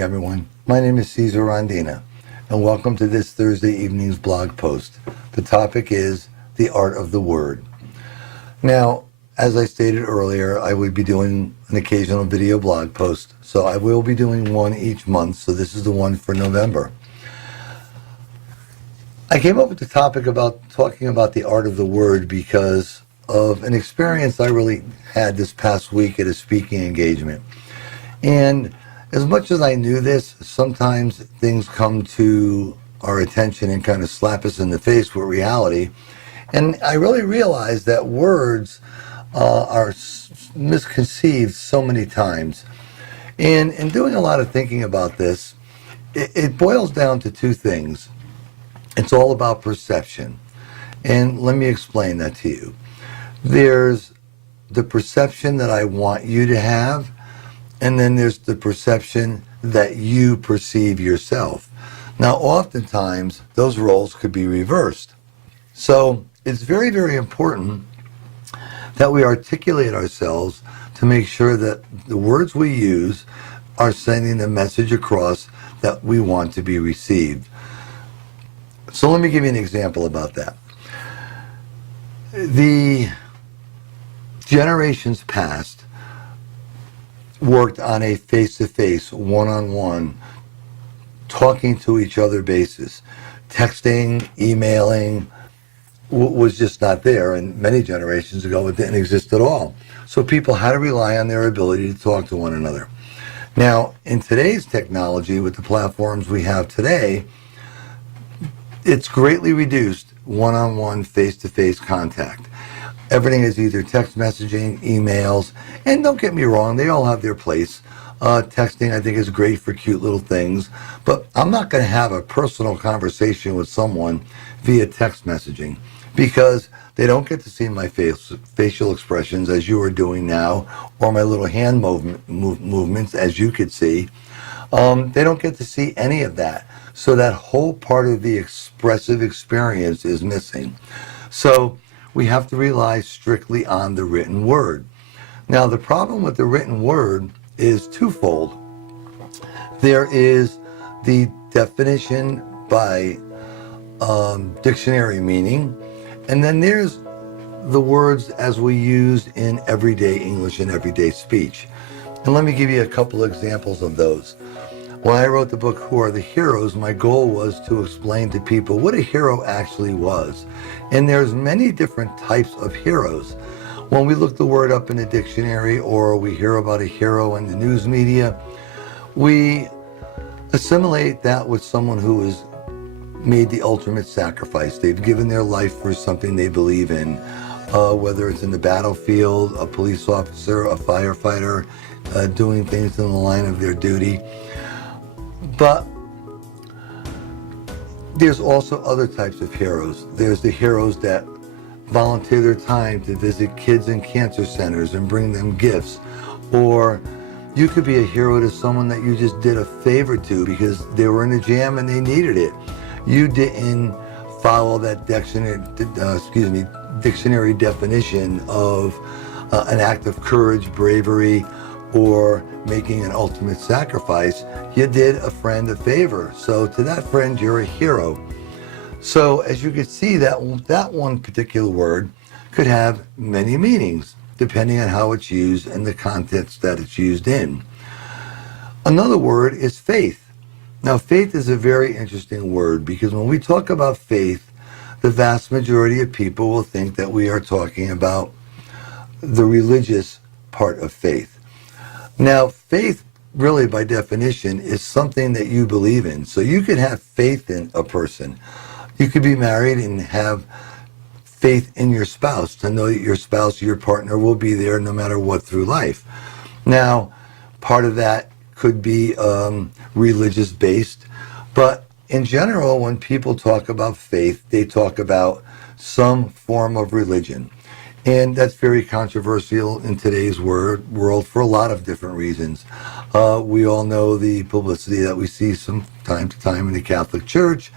evening, everyone. My name is Caesar Rondina, and welcome to this Thursday evening's blog post. The topic is the art of the word. Now, as I stated earlier, I would be doing an occasional video blog post, so I will be doing one each month, so this is the one for November. I came up with the topic about talking about the art of the word because of an experience I really had this past week at a speaking engagement. And as much as I knew this, sometimes things come to our attention and kind of slap us in the face with reality. And I really realized that words are misconceived so many times. And in doing a lot of thinking about this, it boils down to two things. It's all about perception. And let me explain that to you. There's the perception that I want you to have, and then there's the perception that you perceive yourself. Now, oftentimes, those roles could be reversed. So it's very, very important that we articulate ourselves to make sure that the words we use are sending the message across that we want to be received. So let me give you an example about that. The generations past worked on a face-to-face, one-on-one, talking to each other basis. Texting, emailing was just not there, and many generations ago it didn't exist at all. So people had to rely on their ability to talk to one another. Now, in today's technology, with the platforms we have today, it's greatly reduced one-on-one, face-to-face contact. Everything is either text messaging, emails, and don't get me wrong, they all have their place. Texting, I think, is great for cute little things, but I'm not going to have a personal conversation with someone via text messaging because they don't get to see my facial expressions as you are doing now, or my little hand movements as you could see. They don't get to see any of that. So that whole part of the expressive experience is missing. So we have to rely strictly on the written word. Now, the problem with the written word is twofold. There is the definition by dictionary meaning, and then there's the words as we use in everyday English and everyday speech. And let me give you a couple examples of those. When I wrote the book, Who Are the Heroes, my goal was to explain to people what a hero actually was. And there's many different types of heroes. When we look the word up in the dictionary or we hear about a hero in the news media, we assimilate that with someone who has made the ultimate sacrifice. They've given their life for something they believe in, whether it's in the battlefield, a police officer, a firefighter, doing things in the line of their duty. But there's also other types of heroes. There's the heroes that volunteer their time to visit kids in cancer centers and bring them gifts. Or you could be a hero to someone that you just did a favor to because they were in a jam and they needed it. You didn't follow that dictionary definition of an act of courage, bravery, or making an ultimate sacrifice. You did a friend a favor. So to that friend, you're a hero. So as you can see, that one particular word could have many meanings, depending on how it's used and the context that it's used in. Another word is faith. Now, faith is a very interesting word because when we talk about faith, the vast majority of people will think that we are talking about the religious part of faith. Now, faith, really by definition, is something that you believe in. So you could have faith in a person. You could be married and have faith in your spouse to know that your spouse, your partner, will be there no matter what through life. Now, part of that could be religious based, but in general, when people talk about faith, they talk about some form of religion. And that's very controversial in today's world for a lot of different reasons. We all know the publicity that we see from time to time in the Catholic Church,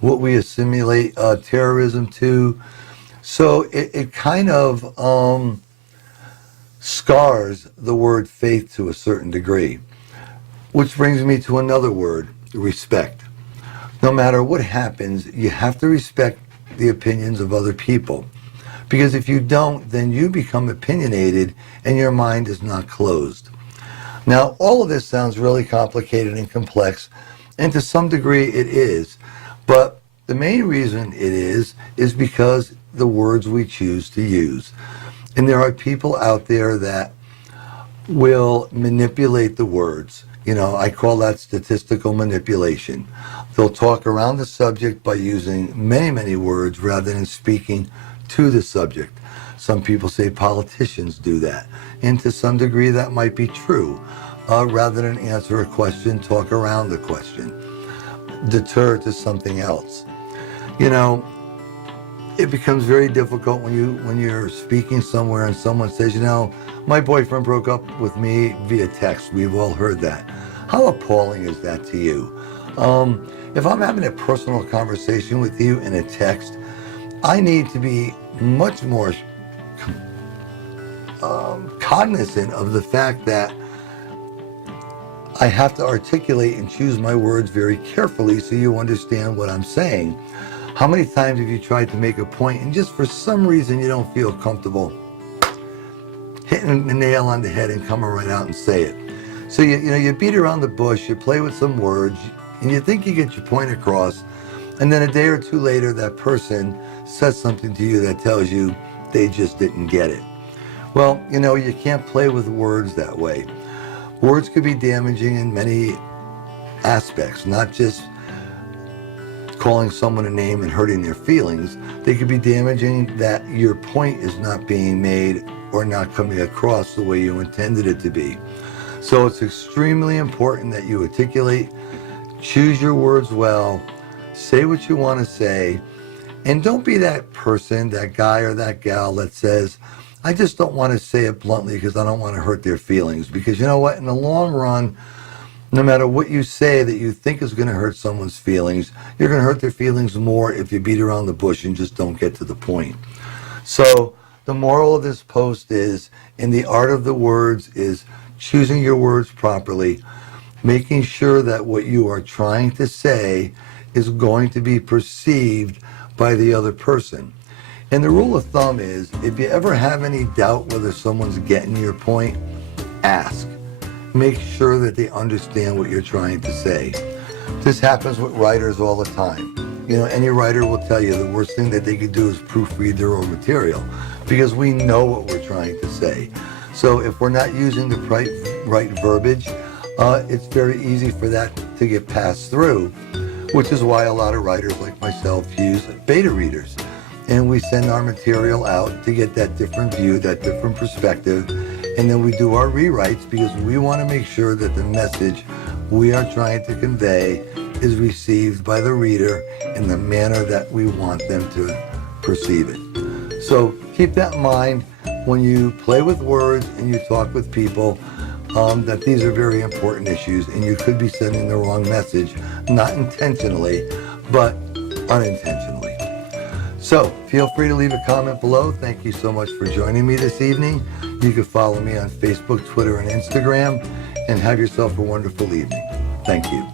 what we assimilate terrorism to. So it kind of scars the word faith to a certain degree. Which brings me to another word, respect. No matter what happens, you have to respect the opinions of other people. Because if you don't, then you become opinionated and your mind is not closed. Now, all of this sounds really complicated and complex, and to some degree it is. But the main reason it is because the words we choose to use. And there are people out there that will manipulate the words. I call that statistical manipulation. They'll talk around the subject by using many, many words rather than speaking to the subject. Some people say politicians do that. And to some degree that might be true. Rather than answer a question, talk around the question. Deter to something else. It becomes very difficult when you're speaking somewhere and someone says, my boyfriend broke up with me via text. We've all heard that. How appalling is that to you? If I'm having a personal conversation with you in a text, I need to be much more cognizant of the fact that I have to articulate and choose my words very carefully so you understand what I'm saying. How many times have you tried to make a point and just for some reason you don't feel comfortable hitting the nail on the head and coming right out and say it? So you beat around the bush, you play with some words, and you think you get your point across, and then a day or two later that person says something to you that tells you they just didn't get it. Well, you can't play with words that way. Words could be damaging in many aspects, not just calling someone a name and hurting their feelings. They could be damaging that your point is not being made or not coming across the way you intended it to be. So it's extremely important that you articulate, choose your words well, say what you want to say, and don't be that person, that guy or that gal that says, I just don't want to say it bluntly because I don't want to hurt their feelings. Because you know what? In the long run, no matter what you say that you think is going to hurt someone's feelings, you're going to hurt their feelings more if you beat around the bush and just don't get to the point. So the moral of this post is, in the art of the words, is choosing your words properly, making sure that what you are trying to say is going to be perceived by the other person. And the rule of thumb is, if you ever have any doubt whether someone's getting your point, ask. Make sure that they understand what you're trying to say. This happens with writers all the time. Any writer will tell you the worst thing that they could do is proofread their own material, because we know what we're trying to say. So if we're not using the right verbiage, it's very easy for that to get passed through, which is why a lot of writers like myself use beta readers. And we send our material out to get that different view, that different perspective, and then we do our rewrites because we want to make sure that the message we are trying to convey is received by the reader in the manner that we want them to perceive it. So keep that in mind when you play with words and you talk with people, that these are very important issues and you could be sending the wrong message, not intentionally, but unintentionally. So feel free to leave a comment below. Thank you so much for joining me this evening. You can follow me on Facebook, Twitter, and Instagram, and have yourself a wonderful evening. Thank you.